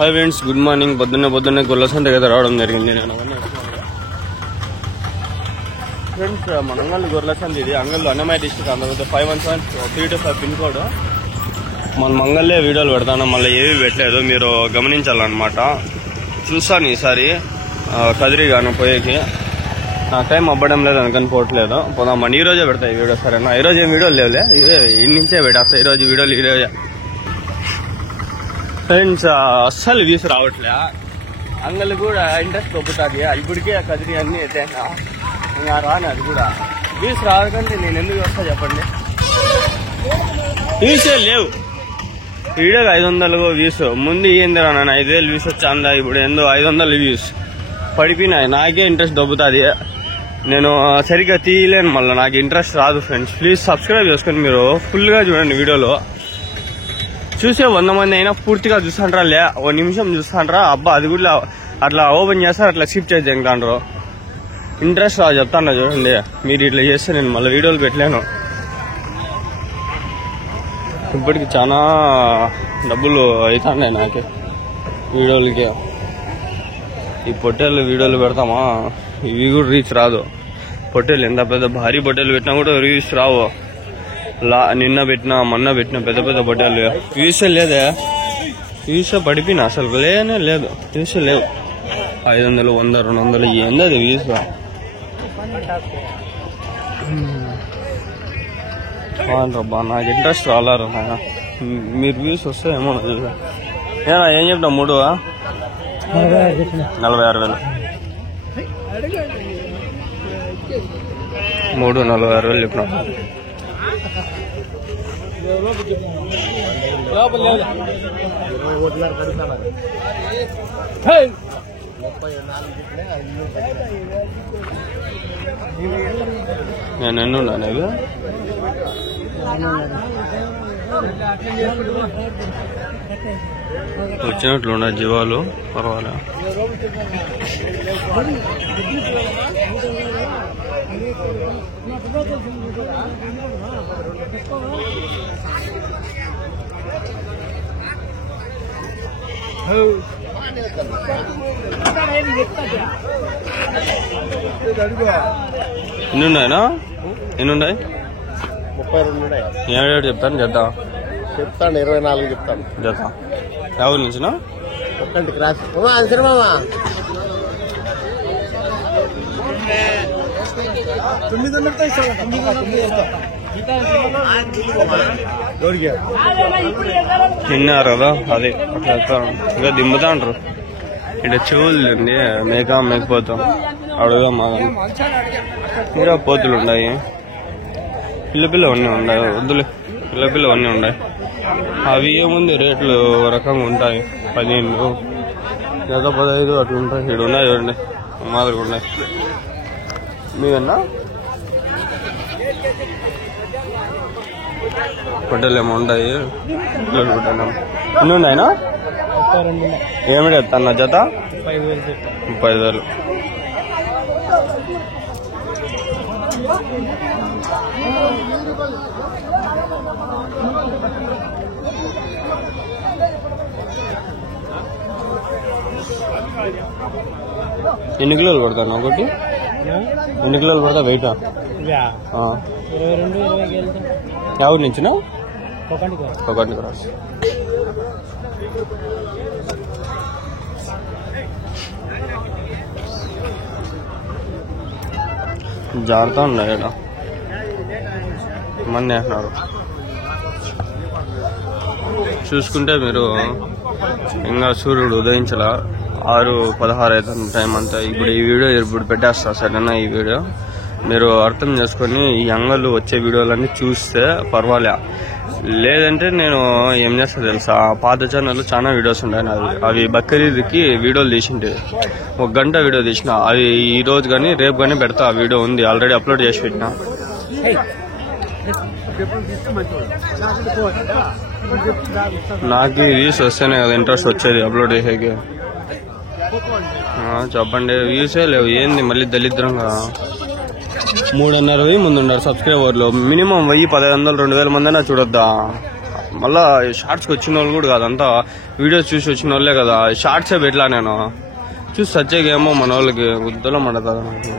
Hi friends, good morning. పొద్దున్నే గొల్ల సంత కదా రావడం జరిగింది. నేను ఫ్రెండ్స్ మన అంగళ్ళు గొర్రెల సంత, ఇది అంగళ్ళు అన్నమయ్య డిస్ట్రిక్ట్, అందులో 517-325 పిన్ కోడ్. మన మంగళ్ళే వీడియోలు పెడతాను, మళ్ళీ ఏవి పెట్టలేదు, మీరు గమనించాలన్నమాట. చూస్తాను ఈసారి కదిరి కానీ పోయేకి. నాకు టైం అవ్వడం లేదు అనుకని పోవట్లేదు. పోదామని ఈ రోజే పెడతాయి వీడియో, సరేనా? ఈరోజు ఏం వీడియోలు లేవులే, ఇన్నించే పెట్టేస్తా ఈరోజు వీడియోలు. ఈరోజే ఫ్రెండ్స్ అస్సలు వ్యూస్ రావట్లే, అంగళ్ళు కూడా ఇంట్రెస్ట్ ఒప్పుతుంది. ఇప్పటికే కదిరి అన్ని ఎత్తేనా, ఇంకా రాను. అది కూడా వ్యూస్ రాకంటే నేను ఎందుకు వస్తా చెప్పండి? వ్యూసే లేవు. వీడియోకి 500 వ్యూస్. ముందు ఏంది రా నాన్న, 5000 వ్యూస్ వచ్చా, ఇప్పుడు ఏందో 500 వ్యూస్ పడిపోయినాయి. నాకే ఇంట్రెస్ట్ దొబ్బుతుంది, నేను సరిగ్గా తీయలేను, మళ్ళీ నాకు ఇంట్రెస్ట్ రాదు. ఫ్రెండ్స్ ప్లీజ్ సబ్స్క్రైబ్ చేసుకొని మీరు ఫుల్గా చూడండి. వీడియోలో చూసే 100 మంది అయినా పూర్తిగా చూస్తాండ్రా, 1 నిమిషం చూస్తాండ్రా, అబ్బా అది కూడా అట్లా ఓపెన్ చేస్తారు, అట్లా స్కిప్ చేసి తింటాండ్రు. ఇంట్రెస్ట్ రాదు చెప్తాను చూడండి. మీరు ఇట్లా చేస్తే నేను మళ్ళీ వీడియోలు పెట్టలేను. ఇప్పటికి చాలా డబ్బులు అవుతాయి నాకే వీడియోలకి. ఈ పొట్టేళ్ళు వీడియోలు పెడతామా, ఇవి కూడా రీచ్ రాదు. పొట్టేళ్ళు ఎంత పెద్ద భారీ పొట్టేళ్ళు పెట్టినా కూడా రీచ్ రావు. నిన్న పెట్టినా మొన్న పెట్టిన పెద్ద పొట్టేళ్ళు వ్యూసే లేదే. వ్యూసే పడిపోయినా, అసలు లేనే లేదు, వ్యూసే లేవు. 500, 100, 200 ఏంది అది వ్యూస్. రబ్బా నాకు ఇంట్రెస్ట్ రాలేరు. మీరు వ్యూస్ వస్తాయేమో చూసా. ఏం చెప్తా, 46,000 46,000 చెప్పినా. నేను ఎన్నున్నాను ఇవి వచ్చినట్లున్నా జీవాలు, పర్వాలే. ఎన్నున్నాయినా? ఎన్నున్నాయి? 32. ఏడు చెప్తాను జత. చెప్తాను 24 చెప్తాను జత. ఎవరి నుంచినా? ఒక్కటి క్రాస్ మామా. తిన్నారు కదా, అది అట్లా ఇంకా దింపుతాండ్రు. ఇక్కడ చెవులు మేకపోతాం అడుగుదాం. మా ఇంకా పోతులు ఉన్నాయి, పిల్ల అన్నీ ఉన్నాయి. వద్దులే, పిల్ల అన్నీ ఉన్నాయి. అవి ఏముంది రేట్లు రకంగా ఉంటాయి. 15, లేదా 15 అట్లా ఉంటాయి. ఇక్కడ ఉన్నాయి చూడండి, మాదిరిగా ఉన్నాయి. మీవన్నా పొట్టేలు ఏమో ఉంటాయి. ఎన్ని ఉన్నాయినా? ఏమిటి ఎత్తన్నా జత? 35,000. ఎన్ని కిలోలు పడతాను ఒకటి? ఎన్ని కిలోలు పడతా వెయిట్? 22 ఎవరి నుంచినా? ఒకటి క్రాస్. జాగ్రత్త ఉన్నాయి ఇక్కడ మంది అంటున్నారు. చూసుకుంటే మీరు ఇంకా సూర్యుడు ఉదయించాల. 6:16 అవుతుంది టైం అంతా. ఇప్పుడు ఈ వీడియో ఇప్పుడు పెట్టేస్తా, సరేనా? ఈ వీడియో మీరు అర్థం చేసుకొని ఈ అంగళ్ళు వచ్చే వీడియోలన్నీ చూస్తే పర్వాలే. లేదంటే నేను ఏం చేస్తా తెలుసా, పాత ఛానల్లో చాలా వీడియోస్ ఉన్నాయి నావి. అవి బక్రీద్కి వీడియోలు తీసింటే 1 గంట వీడియో తీసిన. అవి ఈ రోజు కానీ రేపు కానీ పెడతా. ఆ వీడియో ఉంది, ఆల్రెడీ అప్లోడ్ చేసి పెట్టిన. నాకు వ్యూస్ వస్తేనే కదా ఇంట్రెస్ట్ వచ్చేది అప్లోడ్ చేసేకి. చెప్పండి, వ్యూసే లేవు. ఏంది మళ్ళీ దళిద్రంగా? 3,500 ముందున్నారు సబ్స్క్రైబర్లు. మినిమం 1000, 1500, 2000 మంది అయినా చూడొద్దా? మళ్ళా షార్ట్స్కి వచ్చిన వాళ్ళు కూడా కాదు, అంతా వీడియోస్ చూసి వచ్చిన వాళ్ళే కదా. షార్ట్సే పెట్టలా నేను, చూసి సచ్చేకేమో మన వాళ్ళకి గుద్దలో మండుతుంది నాకు.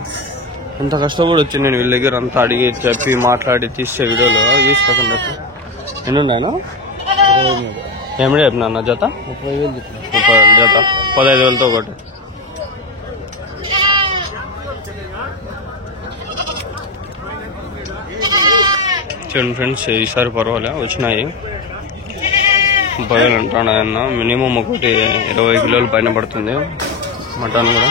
ఎంత కష్టపడి వచ్చింది నేను వీళ్ళ దగ్గర అంతా అడిగి చెప్పి మాట్లాడి తీసే వీడియోలు తీసుకోకుండా. ఎన్ని ఉన్నాయన్నా? ఏమిడే చెప్పినా అన్న జత? 30,000 జత, 15,000తో ఒకటి. చూడండి ఫ్రెండ్స్, ఈసారి పర్వాలే వచ్చినాయి. 30,000 అంటాడు ఆయన. మినిమం ఒకటి 20 కిలోలు పైన పడుతుంది. మటన్ కూడా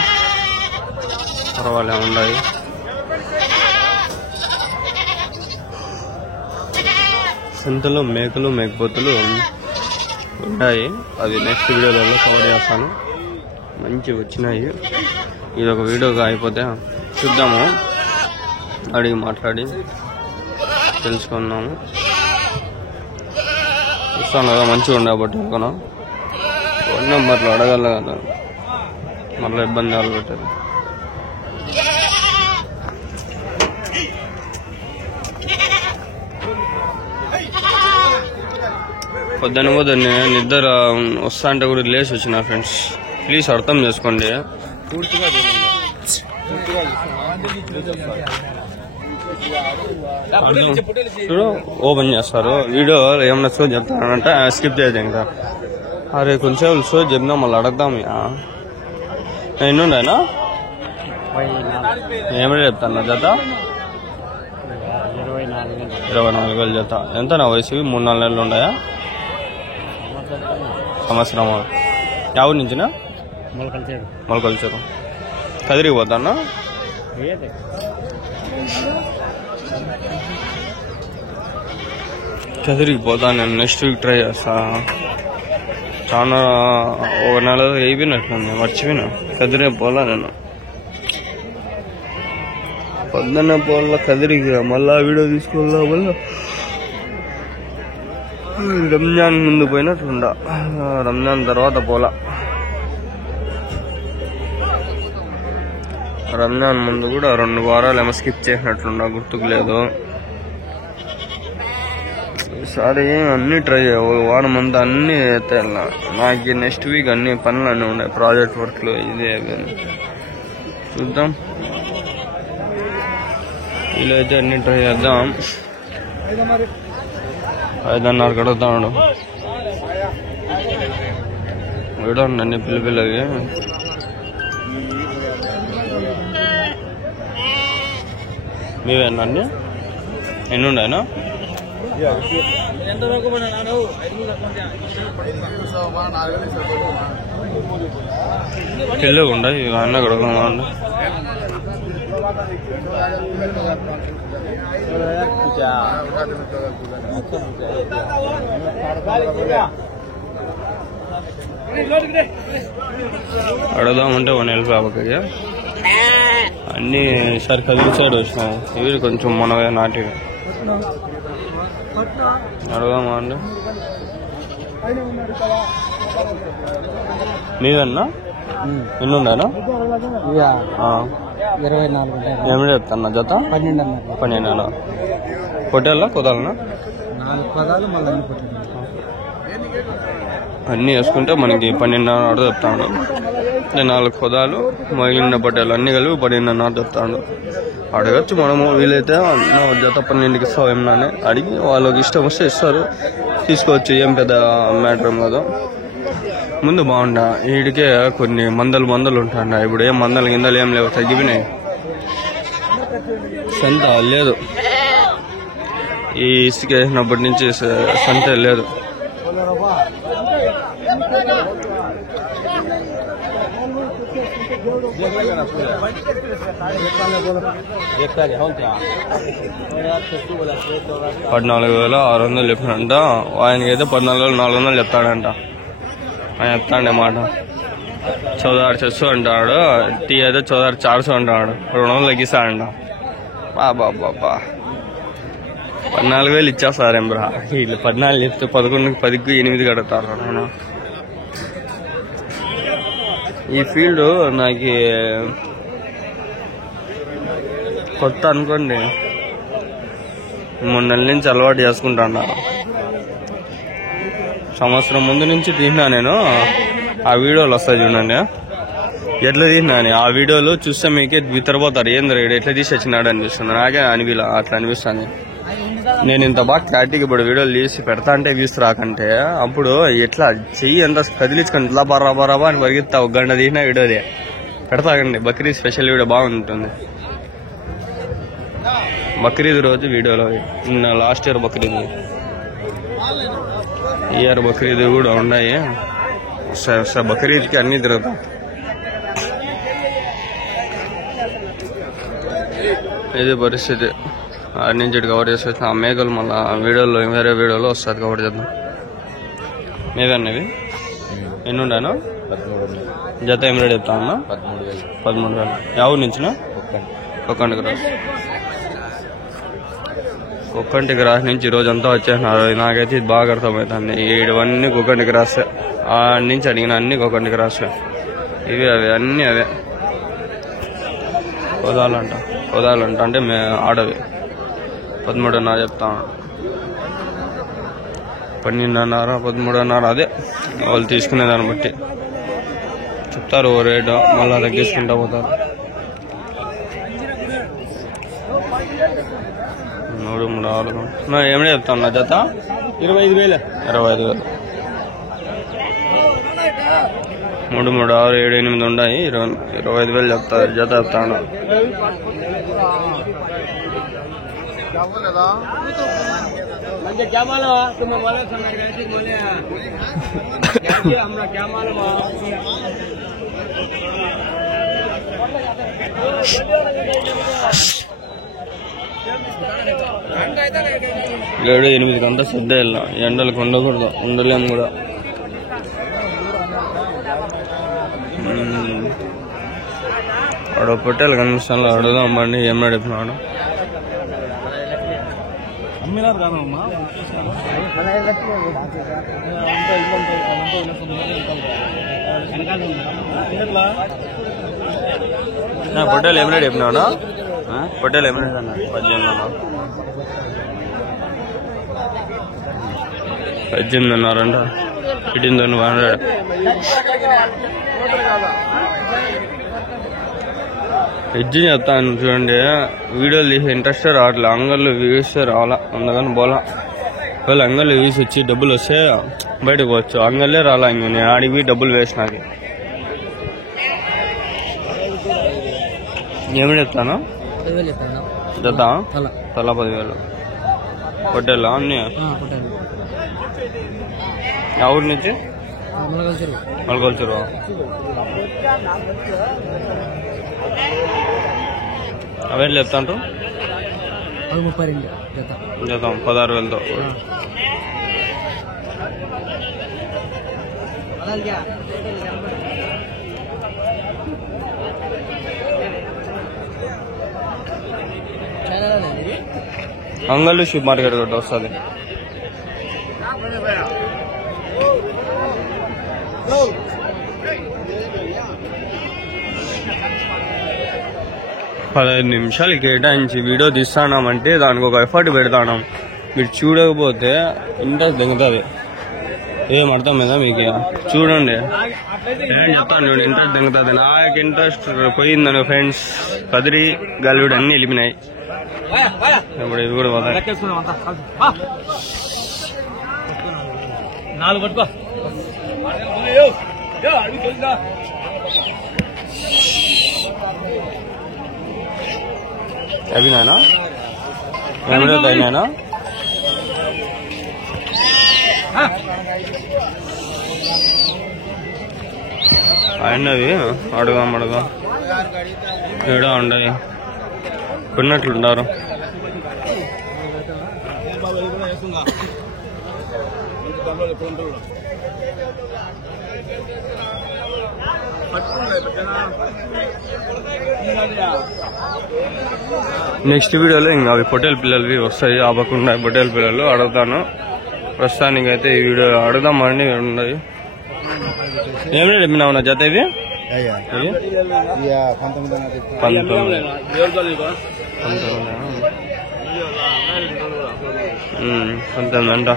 పర్వాలే ఉన్నాయి. సంతలో మేకలు మేకపోతులు ఉన్నాయి, అది నెక్స్ట్ వీడియోలలో కవర్ చేస్తాను. మంచిగా వచ్చినాయి. ఇది ఒక వీడియోగా అయిపోతే చూద్దాము, అడిగి మాట్లాడి తెలుసుకున్నాము. ఇస్తాను కదా మంచిగా ఉండబట్టి అనుకున్నా. 1 నెంబర్లో అడగల కదా, మళ్ళీ ఇబ్బంది వాళ్ళు పెట్టారు. పొద్దున్న నిద్ర వస్తా అంటే కూడా లేచి వచ్చిన ఫ్రెండ్స్. ప్లీజ్ అర్థం చేసుకోండి. చూడు ఓపెన్ చేస్తారు, వీడియో ఏమన్నా షో చెప్తానంటే స్కిప్ చేయదు. ఇంకా అరే కొంచెం షో చెప్పినా మళ్ళీ అడగదాం. ఎన్నుండేనా ఏమైనా చెప్తాను జత? 24,000 జత. ఎంత నా వయసు? 3-4 నెలలు ఉన్నాయా? సంవత్సరమా? ఎవరి నుంచినా? మొలకల్చరు. కదిరికి పోతానా? కదిరికి పోతాను నేను. నెక్స్ట్ వీక్ ట్రై చేస్తా. చాలా ఒక నెల అయిపోయినట్లుంది, మర్చిపోయినా. కదిరే పోలా నేను. పొద్దున్న పోలా కదిరికి, మళ్ళా వీడియో తీసుకోవాలా. మళ్ళా రంజాన్ ముందు పోయినట్లుండా, రంజాన్ తర్వాత పోలా. రంజాన్ ముందు కూడా 2 వారాలు ఏమో స్కిప్ చేసినట్లుండా, గుర్తుకు లేదు. ఈసారి అన్ని ట్రై వారం అంతా అన్ని తేలా. నాకు నెక్స్ట్ వీక్ అన్ని పనులు అన్నీ ఉన్నాయి, ప్రాజెక్ట్ వర్క్లు ఇదే చూద్దాం. వీలైతే అన్ని ట్రై చేద్దాం. 5.5 కడుగుతాడు వీడు అన్ని పిల్లలకి. మీవేనా అన్ని? ఎన్ని ఉన్నాయనా? తెలియకుండా ఇవన్నీ కడుగుతా. అడుగుదామంటే 1 నెల బాబుకి అన్ని సరి కదిలి సైడ్ వచ్చినాయి. ఇవి కొంచెం మనవే నాటివి. అడుగుదామా అండి? మీదన్నా ఎన్ని ఉన్నాయనా? 24 ఏమిటి చెప్తాను జత? 12 పొట్టేళ్ళ కుదాలనా? 4 పదాలు మళ్ళీ అన్నీ వేసుకుంటే మనకి 12.5 చెప్తాడు. 4 కుదాలు మిగిలిన పొట్టేలు అన్ని కలిపి 12.5 చెప్తాడు. అడగచ్చు మనము, వీలైతే జత 12కి ఇస్తావు ఏమన్నా అడిగి వాళ్ళకి ఇష్టం వస్తే ఇస్తారు, తీసుకోవచ్చు. ఏం పెద్ద మ్యాటర్ ఏం కాదు. ముందు బాగుండా, వీడికే కొన్ని మందలు ఉంటాయి. ఇప్పుడు ఏం మందలు గిందలు ఏం లేవు, తగ్గిపోయినాయి. సంత లేదు, ఈ ఇసుక వేసినప్పటి నుంచి సంత లేదు. $14,600 చెప్పినంట. ఆయనకైతే 14,400 చెప్తాడంట. ఆయన చెప్తాండే మాట. 14,600 అంటాడు. టీ అయితే 14,400 అంటాడు. 200 తగ్గిస్తాడంట. బాబా 14,000 ఇచ్చేస్తారేం బ్రా. వీళ్ళు 14 చెప్తే 11కి 10కి 8 కడతారు. నేను ఈ ఫీల్డ్ నాకు కొత్త అనుకోండి, 3 నెలల నుంచి అలవాటు చేసుకుంటాను. సంవత్సరం ముందు నుంచి తీసినా నేను. ఆ వీడియోలు వస్తాయి చూడండి ఎట్లా తీసినా అని. ఆ వీడియోలు చూస్తే మీకే వితరపోతారు, ఏంద్ర ఎట్లా తీసి వచ్చినాడు అనిపిస్తుంది. నాకే అనిపిలా అట్లా అనిపిస్తుంది. నేను ఇంత బాగా క్లారిటీగా ఇప్పుడు వీడియోలు తీసి పెడతా అంటే వ్యూస్ రాకంటే అప్పుడు ఎట్లా చెయ్యి ఎంత కదిలించుకొని ఇట్లా బరాబరాబా అని పరిగెత్తా. ఒక గంట తీసిన వీడియోదే పెడతాకండి. బక్రీద్ స్పెషల్ వీడియో బాగుంటుంది. బక్రీద్ రోజు వీడియోలో last year Bakrid, year Bakrid కూడా ఉన్నాయి. బక్రీద్కి అన్ని తిరుగుతాం. ఇది పరిస్థితి. ఆడి నుంచి కవర్ చేసి వచ్చిన ఆ మేకలు మళ్ళీ వీడియోలో వేరే వీడియోలో వస్తుంది, కవర్ చేద్దాం. మేవన్నవి ఎన్ని ఉండాను? జత ఏం రేట్ చెప్తా ఉన్నా? 13,000. ఎవరి నుంచిన? ఒక్కంటికి రాసి. ఒక్కంటికి రాసి నుంచి రోజంతా వచ్చేసినారు. నాకైతే ఇది బాగా అర్థమవుతుంది. ఇవన్నీ ఒక్కంటికి రాస్తే ఆడి నుంచి అడిగిన అన్ని ఒక్కంటికి రాస్తే ఇవి అవే అన్నీ అవే పొదాలంట అంటే ఆడవి. 13,500 చెప్తాను. 12,500 13,500 అదే వాళ్ళు తీసుకునే దాన్ని బట్టి చెప్తారు ఓ రేటు, మళ్ళీ తగ్గించుకుంటా పోతారు. 3, 4 ఏమిడే చెప్తాను. నా జత 25,000. 25,000. 3, 3, 6, 7, 8 ఉన్నాయి. 25,000 చెప్తారు జత చెప్తాను. ఏడు 8 గంటల సద్ద వెళ్ళాం. ఎండలకు ఉండకూడదు, ఉండలేము కూడా. ఆడ పొట్టేలు కనిపిస్తాను, అడుగుదాం బండి. ఏం నడిపినాడు? పొట్టేలు ఏం రేట్ చెప్పినావునా? పొట్టేలు ఏం రేట్ అన్నా? 18,500 అంట. 18,500. వెజ్ చెప్తాను చూడండి. వీడియోలు తీసే ఇంట్రెస్ట్ రావట్లే, అంగళ్ళు వ్యూస్ రావాలా, అందుకని పోలా. ఒకవేళ అంగళ్ళు వ్యూస్ వచ్చి డబ్బులు వస్తే బయటకు పోవచ్చు. అంగళ్ళే రాలా. ఇంక నేను ఆడికి డబ్బులు వేస్ట్. నాకు ఏమి చెప్తాను? జత తల 10,000. పొట్టేలా అన్నీ ఊరి నుంచి? మలకొల్చరు. అవేంటి చెప్తాంటారు? జత 16,000తో. అంగళ్ళు షిప్ మార్కెట్ ఒకటి వస్తుంది. పదహైదు నిమిషాలు కేటాయించి వీడియో తీస్తామంటే దానికి ఒక ఎఫర్ట్ పెడతాం. మీరు చూడకపోతే ఇంట్రెస్ట్ దిగుతుంది. ఏం అర్థం కదా మీకు? చూడండి, ఏం చెప్తాను చూడండి, ఇంట్రెస్ట్ దిగుతుంది. నాకు ఇంట్రెస్ట్ పోయిందని ఫ్రెండ్స్. కదిరి గల్లుడు అన్ని వెళ్ళిపోయినాయి. ఇప్పుడు ఇది కూడా అవినానా అయినానా? అయినవి అడగా ఏడా ఉండయి కొన్నట్లుంటారు. నెక్స్ట్ వీడియోలో ఇంకా అవి పొట్టేల పిల్లలవి వస్తాయి. ఆపకుండా పొట్టేల పిల్లలు అడుగుతాను. ప్రస్తుతానికైతే ఈ వీడియో అడుగుదామని ఉన్నాయి. ఏమైనా చెప్పినావు నా జత ఇవి? 19 అంట.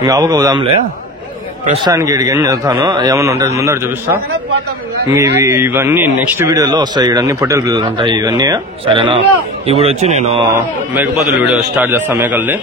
ఇంకా ఆపక పోదాంలే. ప్రస్తుతానికి ఇక్కడికి ఏం చేస్తాను, ఏమన్నా ఉంటుంది ముందర చూపిస్తా. ఇవన్నీ నెక్స్ట్ వీడియోలో వస్తాయి. ఇవన్నీ పొట్టేలు పిల్లలు ఉంటాయి ఇవన్నీ, సరేనా? ఇప్పుడు వచ్చి నేను మేకపోతుల వీడియో స్టార్ట్ చేస్తాను, మేకల్ది.